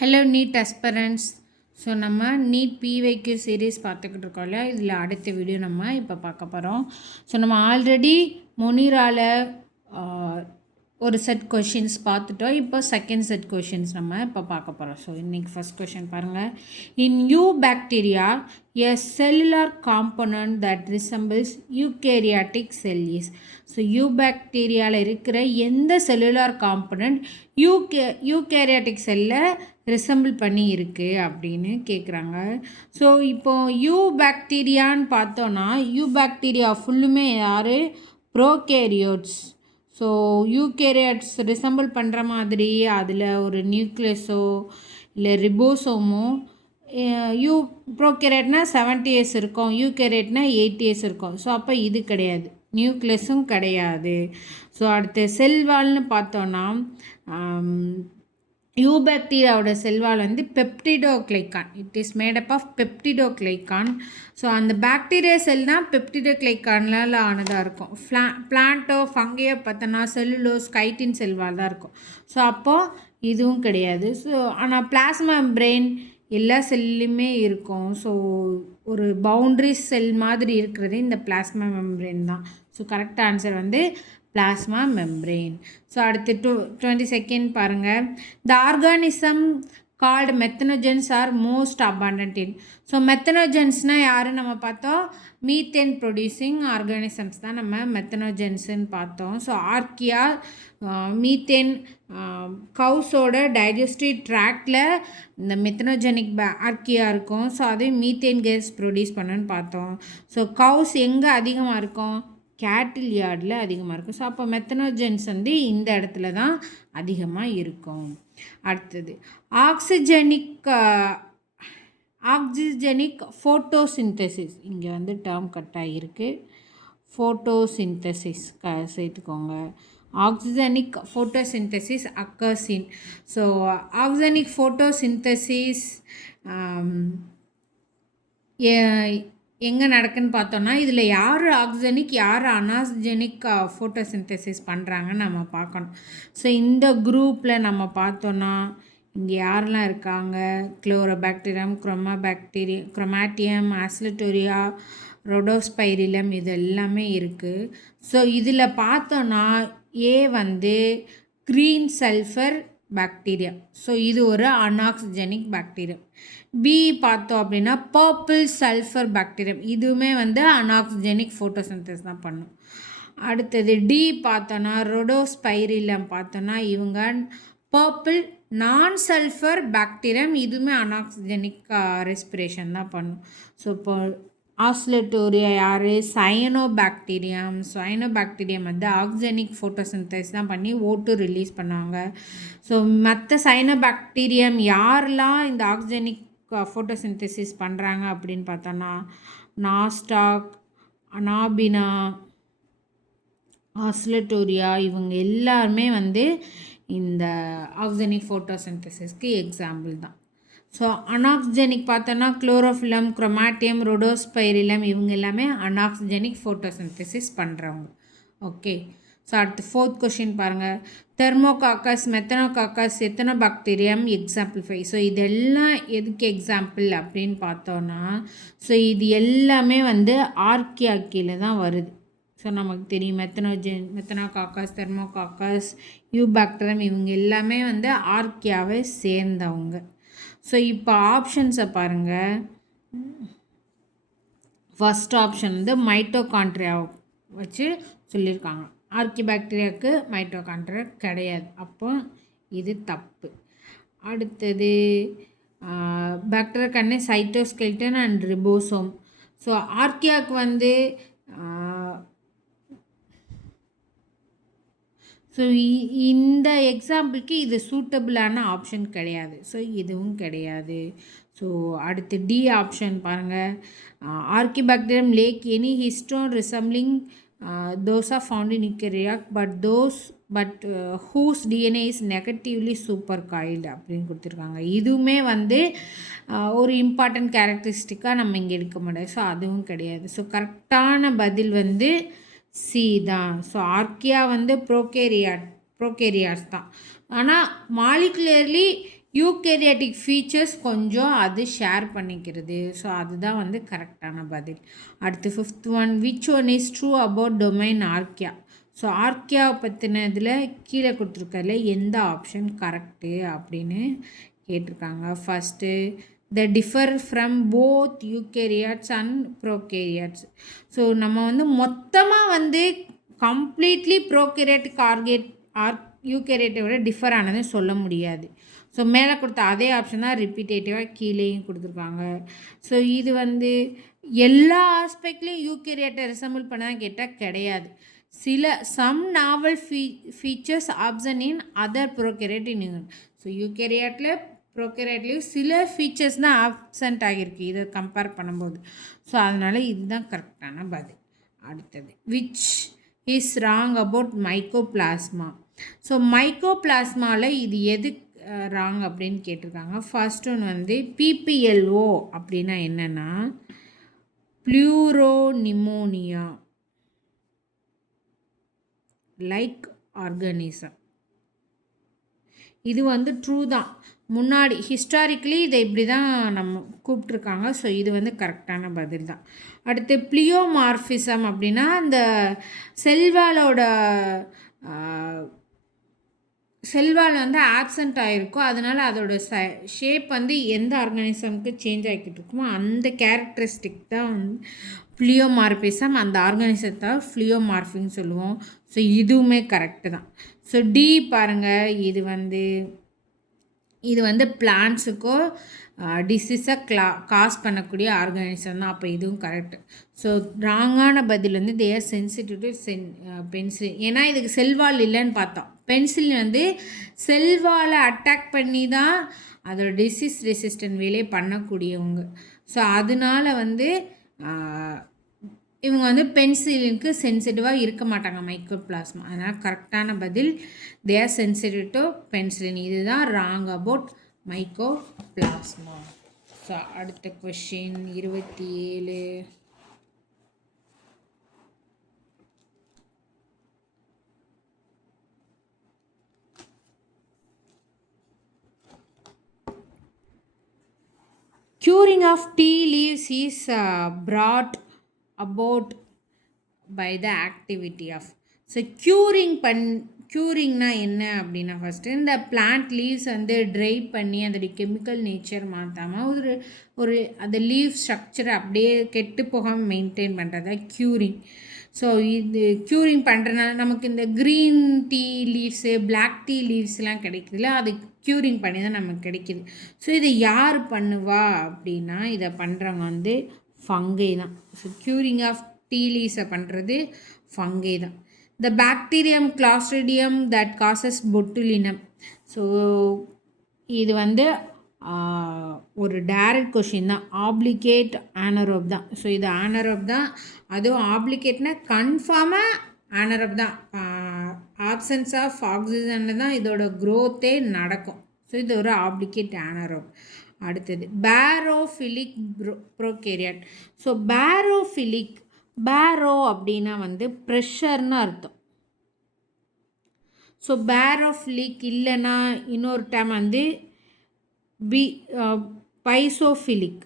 Hello NEET aspirants. So நம்ம NEET PYQ series பார்த்துக்கிட்டு இருக்கோம் இல்லையா, இதில் அடுத்த வீடியோ நம்ம இப்போ பார்க்க போகிறோம். ஸோ நம்ம ஆல்ரெடி மொனிரால ஒரு செட் கொஷின்ஸ் பார்த்துட்டோம். இப்போ செகண்ட் செட் கொஷின்ஸ் நம்ம இப்போ பார்க்க போகிறோம். ஸோ இன்றைக்கி ஃபஸ்ட் கொஷின் பாருங்கள். In eubacteria a cellular component that resembles eukaryotic cell is. So யூ பாக்டீரியாவில் இருக்கிற எந்த செல்லுலார் காம்பனண்ட் யூகேரியாட்டிக் செல்லை ரிசம்பிள் பண்ணி இருக்குது அப்படின்னு கேட்குறாங்க. ஸோ இப்போது யூ பாக்டீரியான்னு பார்த்தோன்னா யூ பாக்டீரியா ஃபுல்லுமே யார்? ப்ரோகேரியோட்ஸ். ஸோ யூகேரியாட்ஸ் ரிசம்பிள் பண்ணுற மாதிரி அதில் ஒரு நியூக்ளியஸோ இல்லை ரிபோசோமோ, ப்ரோகேரியட்னா 70 இயர்ஸ் இருக்கும், யூகேரியட்னா 80 இயர்ஸ் இருக்கும். ஸோ அப்போ இது கிடையாது, நியூக்ளியஸும் கிடையாது. ஸோ அடுத்த செல்வால்னு பார்த்தோன்னா யூபாக்டீரியாவோட செல்வால் வந்து peptidoglycan. It is made up of peptidoglycan. So அந்த பாக்டீரியா செல் தான் பெப்டிடோக்ளைகானால் ஆனதாக இருக்கும். பிளான்ட்டோ ஃபங்கையோ பார்த்தோன்னா செல்லுலோஸ் கைட்டின் செல்வால் தான் இருக்கும். ஸோ அப்போது இதுவும் கிடையாது. ஸோ ஆனால் பிளாஸ்மா மெம்பரேன் எல்லா செல்லுமே இருக்கும். ஸோ ஒரு பவுண்ட்ரி செல் மாதிரி இருக்கிறது இந்த பிளாஸ்மா மெம்பரேன் தான். ஸோ கரெக்ட் ஆன்சர் வந்து plasma membrane. ஸோ அடுத்து 22nd பாருங்கள். The organism called methanogens are most abundant in. So மெத்தனோஜென்ஸ்னால் யார் நம்ம பார்த்தோம்? மீத்தேன் ப்ரொடியூசிங் ஆர்கானிசம்ஸ் தான் நம்ம மெத்தனோஜென்ஸுன்னு பார்த்தோம். ஸோ ஆர்கியா மீத்தேன் கவுஸோட டைஜஸ்டிவ் ட்ராக்டில் இந்த மெத்தனோஜெனிக் ஆர்கியா இருக்கும். ஸோ அதே மீத்தேன் கேஸ் ப்ரொடியூஸ் பண்ணுன்னு பார்த்தோம். ஸோ கவுஸ் எங்கே அதிகமாக இருக்கும்? கேட்டில் யார்டில் அதிகமாக இருக்கும். ஸோ அப்போ மெத்தனோஜென்ஸ் வந்து இந்த இடத்துல தான் அதிகமாக இருக்கும். அடுத்தது ஆக்சிஜெனிக் ஃபோட்டோசிந்தசிஸ். இங்கே வந்து டேர்ம் கட் ஆகியிருக்கு. ஃபோட்டோசிந்தசிஸ் சேர்த்துக்கோங்க. Oxygenic photosynthesis occurs in. So oxygenic photosynthesis எங்கே நடக்குன்னு பார்த்தோன்னா இதில் யார் ஆக்சிஜனிக் யார் அனாக்சிஜனிக் ஃபோட்டோசிந்தசிஸ் பண்ணுறாங்கன்னு நம்ம பார்க்கணும். ஸோ இந்த குரூப்பில் நம்ம பார்த்தோன்னா இங்கே யாரெல்லாம் இருக்காங்க? குளோரோபாக்டீரியம், குரோமாட்டியம், ஆஸ்லட்டோரியா, ரொடோஸ்பைரிலம், இது எல்லாமே இருக்குது. ஸோ இதில் பார்த்தோன்னா ஏ வந்து க்ரீன் சல்ஃபர் பாக்டீரியா. ஸோ இது ஒரு அனாக்சிஜனிக் பாக்டீரியம். பி பார்த்தோம் அப்படின்னா பர்பிள் சல்ஃபர் பாக்டீரியம். இதுவுமே வந்து அனாக்சிஜனிக் ஃபோட்டோசிந்தசிஸ் தான் பண்ணும். அடுத்தது டி பார்த்தோன்னா ரொடோஸ்பைரிலம் பார்த்தோன்னா இவங்க பர்பிள் நான் சல்ஃபர் பாக்டீரியம். இதுவுமே அனாக்சிஜனிக் ரெஸ்பிரேஷன் தான் பண்ணும். ஸோ இப்போ ஆஸ்லட்டோரியா யார்? சயனோபாக்டீரியம். சயனோபாக்டீரியம் வந்து ஆக்சிஜனிக் ஃபோட்டோசிந்தசிஸ் தான் பண்ணி O2 ரிலீஸ் பண்ணுவாங்க. ஸோ மற்ற சயனோபாக்டீரியம் யாரெல்லாம் இந்த ஆக்சிஜனிக் ஃபோட்டோசிந்தசிஸ் பண்ணுறாங்க அப்படின்னு பார்த்தோன்னா நாஸ்டாக், அனாபினா, ஆஸ்லட்டோரியா, இவங்க எல்லாருமே வந்து இந்த ஆக்சிஜனிக் ஃபோட்டோசிந்தசிஸ்க்கு எக்ஸாம்பிள் தான். ஸோ அனாக்சிஜனிக் பார்த்தோன்னா குளோரோஃபிலம், குரோமாட்டியம், ரொடோஸ்பைரிலம், இவங்க எல்லாமே அனாக்சிஜனிக் ஃபோட்டோசிந்தசிஸ் பண்ணுறவங்க. ஓகே. ஸோ அடுத்து 4th கொஷின் பாருங்கள். தெர்மோகாக்கஸ், மெத்தனோகாக்கஸ், எத்தனோபாக்டீரியம் எக்ஸாம்பிள்ஃபை. ஸோ இதெல்லாம் எதுக்கு எக்ஸாம்பிள் அப்படின்னு பார்த்தோன்னா ஸோ இது எல்லாமே வந்து ஆர்கியா கீழே தான் வருது. ஸோ நமக்கு தெரியும் மெத்தனோகாக்கஸ், தெர்மோகாக்கஸ், யூபாக்டீரியம், இவங்க எல்லாமே வந்து ஆர்கியாவை சேர்ந்தவங்க. ஸோ இப்போ ஆப்ஷன்ஸை பாருங்கள். ஃபஸ்ட் ஆப்ஷன் வந்து மைட்டோகாண்ட்ரியா வச்சு சொல்லியிருக்காங்க. ஆர்கிபாக்டீரியாவுக்கு மைட்டோகாண்ட்ரியா கிடையாது. அப்போ இது தப்பு. அடுத்தது பாக்டீரியா கண்ணே சைட்டோஸ்கெல்டன் அண்ட் ரிபோசோம். ஸோ ஆர்கியாவுக்கு வந்து ஸோ இந்த எக்ஸாம்பிளுக்கு இது சூட்டபிளான ஆப்ஷன் கிடையாது. ஸோ இதுவும் கிடையாது. ஸோ அடுத்து டி ஆப்ஷன் பாருங்கள். Archaebacterium lack any histone resembling those are found in eukaryotic but whose DNA is negatively supercoiled அப்படின்னு கொடுத்துருக்காங்க. இதுவுமே வந்து ஒரு இம்பார்ட்டன்ட் கேரக்டரிஸ்டிக்காக நம்ம இங்கே எடுக்க முடியாது. ஸோ அதுவும் கிடையாது. ஸோ கரெக்டான பதில் வந்து சி தான். ஸோ ஆர்கியா வந்து ப்ரோகேரியாட்ஸ் தான். ஆனால் மாலிகுலர்லி யூகேரியாட்டிக் ஃபீச்சர்ஸ் கொஞ்சம் அது ஷேர் பண்ணிக்கிறது. ஸோ அதுதான் வந்து கரெக்டான பதில். அடுத்து 5th one, which one is true about domain archaea? So ஆர்க்கியாவை பற்றினதில் கீழே கொடுத்துருக்கல எந்த ஆப்ஷன் கரெக்டு அப்படின்னு கேட்டிருக்காங்க. First, they differ from both eukaryotes and prokaryotes. So நம்ம வந்து மொத்தமாக வந்து கம்ப்ளீட்லி ப்ரோகேரியாட்டிக் யூகேரியாட்டை விட டிஃபர் ஆனதுன்னு சொல்ல முடியாது. ஸோ மேலே கொடுத்த அதே ஆப்ஷன் தான் ரிப்பீட்டேட்டிவாக கீழேயும் கொடுத்துருக்காங்க. ஸோ இது வந்து எல்லா ஆஸ்பெக்ட்லேயும் யூகேரியாட்டை ரிசம்பிள் பண்ணதான் கேட்டால் கிடையாது. Some novel features option in other prokaryote in human. So யூகேரியாட்டில் ப்ரோகேரியட்லேயும் சில ஃபீச்சர்ஸ் தான் ஆப்சண்ட் ஆகியிருக்கு இதை கம்பேர் பண்ணும்போது. ஸோ அதனால் இதுதான் கரெக்டான பதில். அடுத்தது, which is wrong about mycoplasma? So மைக்கோபிளாஸ்மாவில் இது எது ராங் அப்படின்னு கேட்டிருக்காங்க. ஃபர்ஸ்ட் ஒன் வந்து பிபிஎல்ஓ அப்படின்னா என்னென்னா ப்ளூரோனிமோனியா லைக் ஆர்கானிசம். இது வந்து ட்ரூ தான். முன்னாடி ஹிஸ்டாரிக்கலி இதை இப்படி தான் நம்ம கூப்பிட்ருக்காங்க. ஸோ இது வந்து கரெக்டான பதில் தான். அடுத்து பிளியோமார்ஃபிசம் அப்படின்னா அந்த செல்வால் வந்து ஆப்சண்ட் ஆகிருக்கும். அதனால் அதோட ஷேப் வந்து எந்த ஆர்கானிசமுக்கு சேஞ்ச் ஆகிக்கிட்டு இருக்குமோ அந்த கேரக்டரிஸ்டிக் தான் வந்து ஃப்ளியோமார்பிசம். அந்த ஆர்கானிசத்தை ஃப்ளியோமார்ஃபின்னு சொல்லுவோம். ஸோ இதுவுமே கரெக்டு தான். ஸோ டி பாருங்கள், இது வந்து பிளான்ட்ஸுக்கோ டிசீஸை காஸ் பண்ணக்கூடிய ஆர்கானிசம் தான். அப்போ இதுவும் கரெக்டு. ஸோ ராங்கான பதில் வந்து they are sensitive to penicillin. ஏன்னா இதுக்கு செல்வால் இல்லைன்னு பார்த்தோம். பென்சிலின் வந்து செல்வாலை அட்டாக் பண்ணி தான் அதோட டிசீஸ் ரெசிஸ்டன்ட் வேலையை பண்ணக்கூடியவங்க. ஸோ அதனால வந்து இவங்க வந்து பென்சிலினுக்கு சென்சிட்டிவாக இருக்க மாட்டாங்க மைக்கோபிளாஸ்மா. அதனால் கரெக்டான பதில் they are sensitive to penicillin. இதுதான் ராங் அபவுட் மைக்கோபிளாஸ்மா. ஸோ அடுத்த question 27. curing of tea leaves is brought about by the activity of. So க்யூரிங்னா என்ன அப்படின்னா ஃபஸ்ட்டு இந்த பிளான்ட் லீவ்ஸ் வந்து ட்ரை பண்ணி அதோடைய கெமிக்கல் நேச்சர் மாற்றாமல் ஒரு அந்த லீவ் ஸ்ட்ரக்சரை அப்படியே கெட்டு போகாமல் மெயின்டைன் பண்ணுறதா க்யூரிங். ஸோ இது க்யூரிங் பண்ணுறதுனால நமக்கு இந்த green tea leaves black tea லீவ்ஸ்லாம் கிடைக்குதுல்ல, அது க்யூரிங் பண்ணி தான் நமக்கு கிடைக்கிது. ஸோ இதை யார் பண்ணுவா அப்படின்னா இதை பண்ணுறவங்க வந்து ஃபங்கை தான். ஸோ க்யூரிங் ஆஃப் டீ லீவ்ஸை பண்ணுறது ஃபங்கை தான். The bacterium clostridium that causes botulinum. So இது வந்து ஒரு டைரக்ட் கொஷின் தான். ஆப்ளிகேட் ஆனரோப் தான். ஸோ இது ஆனரோப் தான். அதுவும் ஆப்ளிகேட்னா கன்ஃபார்மாக ஆனரோப் தான். ஆப்சன்ஸ் ஆஃப் ஆக்சிஜனில் தான் இதோட க்ரோத்தே நடக்கும். ஸோ இது ஒரு ஆப்ளிகேட் ஆனரோப். அடுத்தது பேரோஃபிலிக் ப்ரோகேரியாட். ஸோ பேரோ அப்படின்னா வந்து ப்ரெஷர்னு அர்த்தம். ஸோ பேரோஃபிலிக் இல்லைன்னா இன்னொரு டைம் வந்து பைசோஃபிலிக்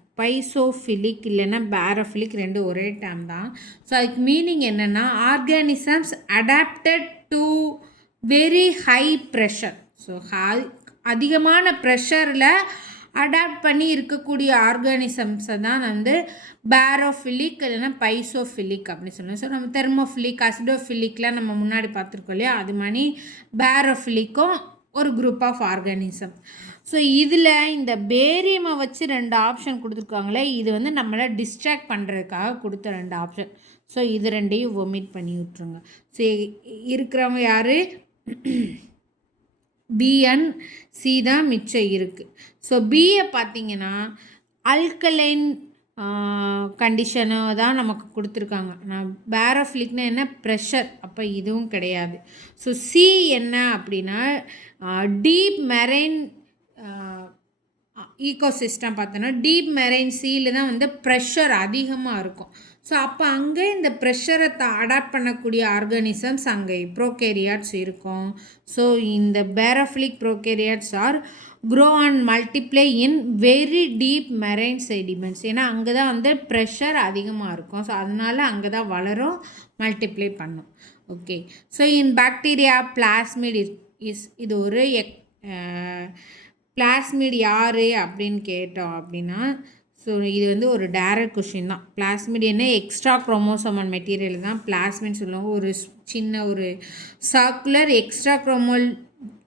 இல்லைன்னா பேரோஃபிலிக், ரெண்டு ஒரே டைம் தான். ஸோ அதுக்கு மீனிங் என்னென்னா organisms adapted to very high pressure. So அதிகமான ப்ரெஷரில் அடாப்ட் பண்ணி இருக்கக்கூடிய ஆர்கானிசம்ஸை தான் வந்து பேரோஃபிலிக் இல்லைன்னா பைசோஃபிலிக் அப்படின்னு சொல்லுவோம். ஸோ நம்ம தெர்மோஃபிலிக் அசிடோஃபிலிக்லாம் நம்ம முன்னாடி பார்த்துருக்கோம் இல்லையா, அது மாதிரி பேரோஃபிலிக்கும் ஒரு குரூப் ஆஃப் ஆர்கானிசம். ஸோ இதில் இந்த பேரியமை வச்சு 2 ஆப்ஷன் கொடுத்துருக்காங்களே, இது வந்து நம்மளை டிஸ்ட்ராக்ட் பண்ணுறதுக்காக கொடுத்த 2 ஆப்ஷன். ஸோ இது 2ஐயும் ஒமிட் பண்ணி விட்ருங்க. ஸோ இருக்கிறவங்க யார்? பி அண்ட் சி தான் மிச்சம் இருக்குது. ஸோ பியை பார்த்திங்கன்னா அல்கலைன் கண்டிஷனு தான் நமக்கு கொடுத்துருக்காங்க. நான் பேரோஃபிலிக்னா என்ன? ப்ரெஷர். அப்போ இதுவும் கிடையாது. ஸோ சி என்ன அப்படின்னா டீப் மெரைன் ஈகோசிஸ்டம் பார்த்தோன்னா டீப் மெரைன் சீல தான் வந்து ப்ரெஷர் அதிகமாக இருக்கும். ஸோ அப்போ அங்கே இந்த ப்ரெஷரை அடாப்ட் பண்ணக்கூடிய ஆர்கானிசம்ஸ் அங்கே ப்ரோகேரியாட்ஸ் இருக்கும். ஸோ இந்த barophilic prokaryotes are grow and multiply in very deep marine sediments. ஏன்னா அங்கே தான் வந்து ப்ரெஷர் அதிகமாக இருக்கும். ஸோ அதனால அங்கே தான் வளரும், மல்டிப்ளை பண்ணும். Okay, so in bacteria plasmid இது ஒரு பிளாஸ்மிட் யார் அப்படின்னு கேட்டோம் அப்படின்னா, ஸோ இது வந்து ஒரு டைரக்ட் கொஷின் தான். பிளாஸ்மிட் என்ன எக்ஸ்ட்ரா குரோமோசோமல் மெட்டீரியல் தான் பிளாஸ்மிட் சொல்லுவாங்க. ஒரு சின்ன ஒரு சர்க்குலர் எக்ஸ்ட்ரா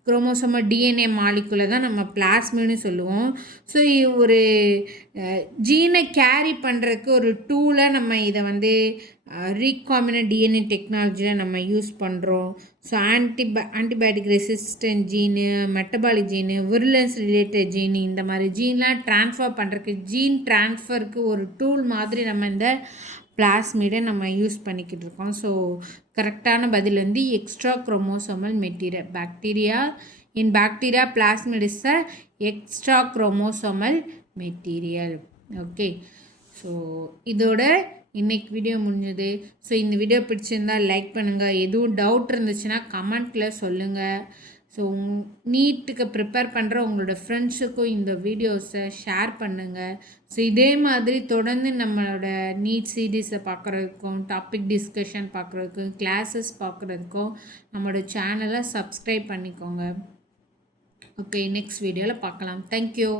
குரோமோசோமல் டிஎன்ஏ மாலிகுலை தான் நம்ம பிளாஸ்மிட்னு சொல்லுவோம். ஸோ ஒரு ஜீனை கேரி பண்ணுறதுக்கு ஒரு டூலாக நம்ம இதை வந்து ரீகாம்பினன்ட் டிஎன்ஏ டெக்னாலஜியில் நம்ம யூஸ் பண்ணுறோம். So antibiotic resistant gene, metabolic gene, virulence related gene, இந்த மாதிரி ஜீன்லாம் ட்ரான்ஸ்ஃபர் பண்ணுறதுக்கு ஜீன் ட்ரான்ஸ்ஃபருக்கு ஒரு டூல் மாதிரி நம்ம இந்த பிளாஸ்மிடை நம்ம யூஸ் பண்ணிக்கிட்டு இருக்கோம். ஸோ கரெக்டான பதில் வந்து extra chromosomal material. Bacteria plasmid is a extra chromosomal material. Okay, so இதோட இன்னைக்கு வீடியோ முடிஞ்சது. ஸோ இந்த வீடியோ பிடிச்சிருந்தால் லைக் பண்ணுங்கள். எதுவும் டவுட் இருந்துச்சுன்னா கமெண்ட்டில் சொல்லுங்கள். ஸோ நீட்டுக்கு ப்ரிப்பேர் பண்ணுற உங்களோட ஃப்ரெண்ட்ஸுக்கும் இந்த வீடியோஸை ஷேர் பண்ணுங்கள். ஸோ இதே மாதிரி தொடர்ந்து நம்மளோட நீட் சீரீஸை பார்க்குறதுக்கும், டாபிக் டிஸ்கஷன் பார்க்குறதுக்கும், கிளாஸஸ் பார்க்குறதுக்கும் நம்மளோட சேனலை சப்ஸ்கிரைப் பண்ணிக்கோங்க. ஓகே, நெக்ஸ்ட் வீடியோவில் பார்க்கலாம். தேங்க்யூ.